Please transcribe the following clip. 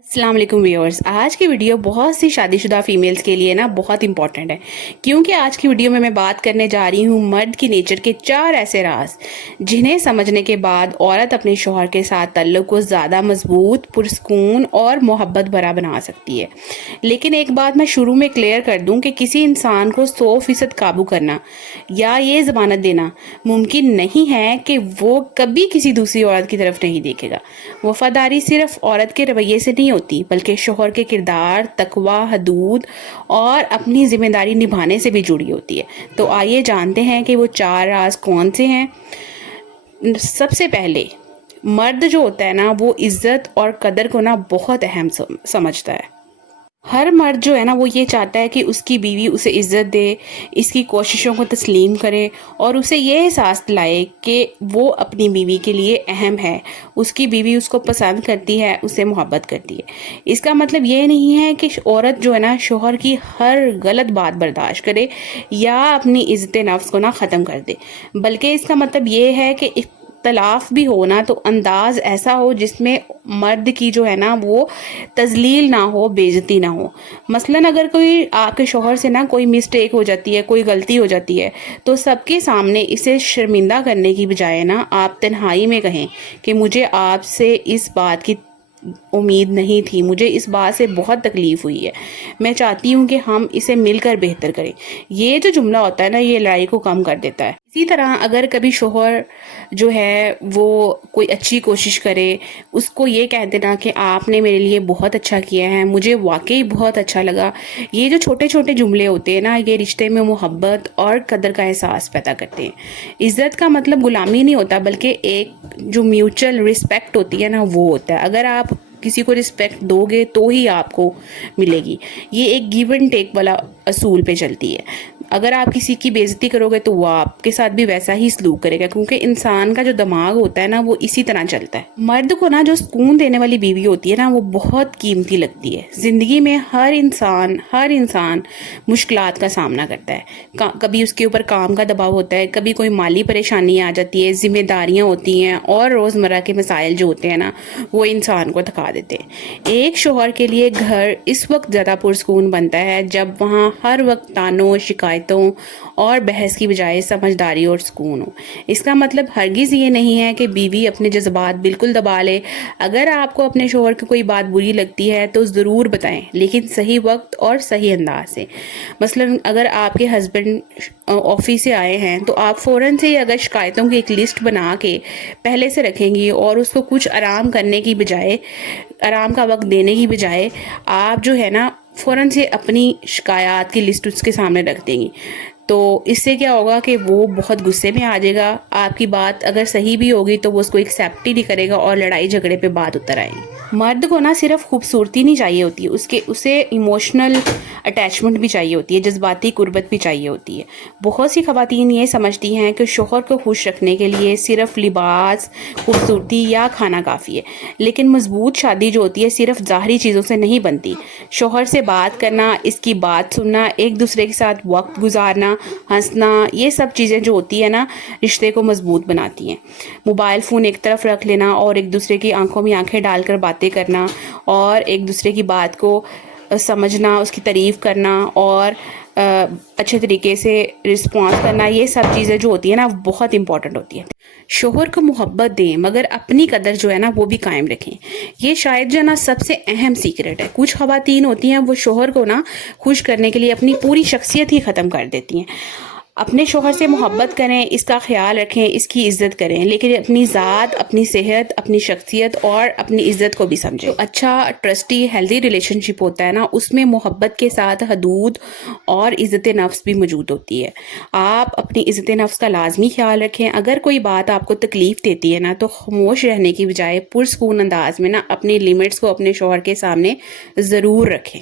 अस्सलाम वालेकुम व्यूअर्स। आज की वीडियो बहुत सी शादीशुदा फीमेल्स के लिए ना बहुत इंपॉर्टेंट है, क्योंकि आज की वीडियो में मैं बात करने जा रही हूँ मर्द की नेचर के 4 ऐसे राज जिन्हें समझने के बाद औरत अपने शौहर के साथ ताल्लुक को ज़्यादा मजबूत, पुरसकून और मोहब्बत भरा बना सकती है। लेकिन एक बात मैं शुरू में क्लियर कर दूँ कि किसी इंसान को 100% काबू करना या ये ज़मानत देना मुमकिन नहीं है कि वो कभी किसी दूसरी औरत की तरफ नहीं देखेगा। वफादारी सिर्फ औरत के रवैये से नहीं होती, बल्कि शौहर के किरदार, तकवा, हदूद और अपनी जिम्मेदारी निभाने से भी जुड़ी होती है। तो आइए जानते हैं कि वो 4 राज कौन से हैं। सबसे पहले, मर्द जो होता है ना वो इज्जत और कदर को ना बहुत अहम समझता है। हर मर्द जो है ना वो ये चाहता है कि उसकी बीवी उसे इज्जत दे, इसकी कोशिशों को तस्लीम करे और उसे ये एहसास दिलाए कि वो अपनी बीवी के लिए अहम है, उसकी बीवी उसको पसंद करती है, उसे मोहब्बत करती है। इसका मतलब ये नहीं है कि औरत जो है ना शौहर की हर गलत बात बर्दाश्त करे या अपनी इज्जत नफ्स को ना ख़त्म कर दे, बल्कि इसका मतलब ये है कि इख्तलाफ भी हो ना तो अंदाज ऐसा हो जिसमें मर्द की जो है ना वो तजलील ना हो, बेइज्जती ना हो। मसलन अगर कोई आपके शौहर से ना कोई मिस्टेक हो जाती है, कोई गलती हो जाती है, तो सबके सामने इसे शर्मिंदा करने की बजाय ना आप तन्हाई में कहें कि मुझे आपसे इस बात की उम्मीद नहीं थी, मुझे इस बात से बहुत तकलीफ़ हुई है, मैं चाहती हूँ कि हम इसे मिलकर बेहतर करें। ये जो जुमला होता है ना ये लड़ाई को कम कर देता है। इसी तरह अगर कभी शौहर जो है वो कोई अच्छी कोशिश करे, उसको ये कह देना कि आपने मेरे लिए बहुत अच्छा किया है, मुझे वाकई बहुत अच्छा लगा। ये जो छोटे छोटे जुमले होते हैं ना ये रिश्ते में मोहब्बत और कदर का एहसास पैदा करते हैं। इज़्ज़त का मतलब गुलामी नहीं होता, बल्कि एक जो म्यूचुअल रिस्पेक्ट होती है ना वो होता है। अगर आप किसी को रिस्पेक्ट दोगे तो ही आपको मिलेगी। ये एक गिव एंड टेक वाला असूल पे चलती है। अगर आप किसी की बेइज्जती करोगे तो वो आपके साथ भी वैसा ही सलूक करेगा, क्योंकि इंसान का जो दिमाग होता है ना वो इसी तरह चलता है। मर्द को ना जो सुकून देने वाली बीवी होती है ना वो बहुत कीमती लगती है। ज़िंदगी में हर इंसान मुश्किलात का सामना करता है। कभी उसके ऊपर काम का दबाव होता है, कभी कोई माली परेशानी आ जाती है, जिम्मेदारियाँ होती हैं और रोज़मर्रा के मसाइल जो होते हैं ना वो इंसान को थका देते हैं। एक शौहर के लिए घर इस वक्त ज़्यादा पुरसकून बनता है जब वहाँ हर वक्त तानों, शिकायतों और बहस की बजाय समझदारी और सुकून हो। इसका मतलब हरगिज़ ये नहीं है कि बीवी अपने जज्बात बिल्कुल दबा ले। अगर आपको अपने शौहर की कोई बात बुरी लगती है तो ज़रूर बताएं, लेकिन सही वक्त और सही अंदाज से। मसलन अगर आपके हस्बैंड ऑफिस से आए हैं तो आप फ़ौरन से अगर शिकायतों की एक लिस्ट बना के पहले से रखेंगी और उसको कुछ आराम करने की बजाय, आराम का वक्त देने की बजाय आप जो है ना फ़ौरन से अपनी शिकायत की लिस्ट उसके सामने रख देंगी, तो इससे क्या होगा कि वो बहुत गुस्से में आ जाएगा। आपकी बात अगर सही भी होगी तो वो उसको एक्सेप्ट ही नहीं करेगा और लड़ाई झगड़े पे बात उतर आएगी। मर्द को ना सिर्फ खूबसूरती नहीं चाहिए होती है, उसे इमोशनल अटैचमेंट भी चाहिए होती है, जज्बाती कुर्बत भी चाहिए होती है। बहुत सी ख़वातीन ये समझती हैं कि शौहर को खुश रखने के लिए सिर्फ लिबास, खूबसूरती या खाना काफ़ी है, लेकिन मजबूत शादी जो होती है सिर्फ ज़ाहरी चीज़ों से नहीं बनती। शौहर से बात करना, इसकी बात सुनना, एक दूसरे के साथ वक्त गुजारना, हंसना, ये सब चीज़ें जो होती है ना रिश्ते को मजबूत बनाती हैं। मोबाइल फ़ोन एक तरफ रख लेना और एक दूसरे की आंखों में आंखें डालकर बातें करना और एक दूसरे की बात को समझना, उसकी तारीफ़ करना और अच्छे तरीके से रिस्पॉन्स करना, ये सब चीज़ें जो होती है ना बहुत इंपॉर्टेंट होती है। शौहर को मोहब्बत दें मगर अपनी कदर जो है ना वो भी कायम रखें। ये शायद जो है ना सबसे अहम सीक्रेट है। कुछ ख़वातीन होती हैं वो शौहर को ना खुश करने के लिए अपनी पूरी शख्सियत ही ख़त्म कर देती हैं। अपने शौहर से मोहब्बत करें, इसका ख्याल रखें, इसकी इज़्ज़त करें, लेकिन अपनी ज़ात, अपनी सेहत, अपनी शख्सियत और अपनी इज़्ज़त को भी समझें। तो अच्छा ट्रस्टी हेल्दी रिलेशनशिप होता है ना उसमें मोहब्बत के साथ हदूद और इज़्ज़त नफ्स भी मौजूद होती है। आप अपनी इज़्ज़त नफ्स का लाजमी ख्याल रखें। अगर कोई बात आपको तकलीफ़ देती है ना तो खामोश रहने की बजाय पुरसकून अंदाज में ना अपनी लिमिट्स को अपने शौहर के सामने ज़रूर रखें।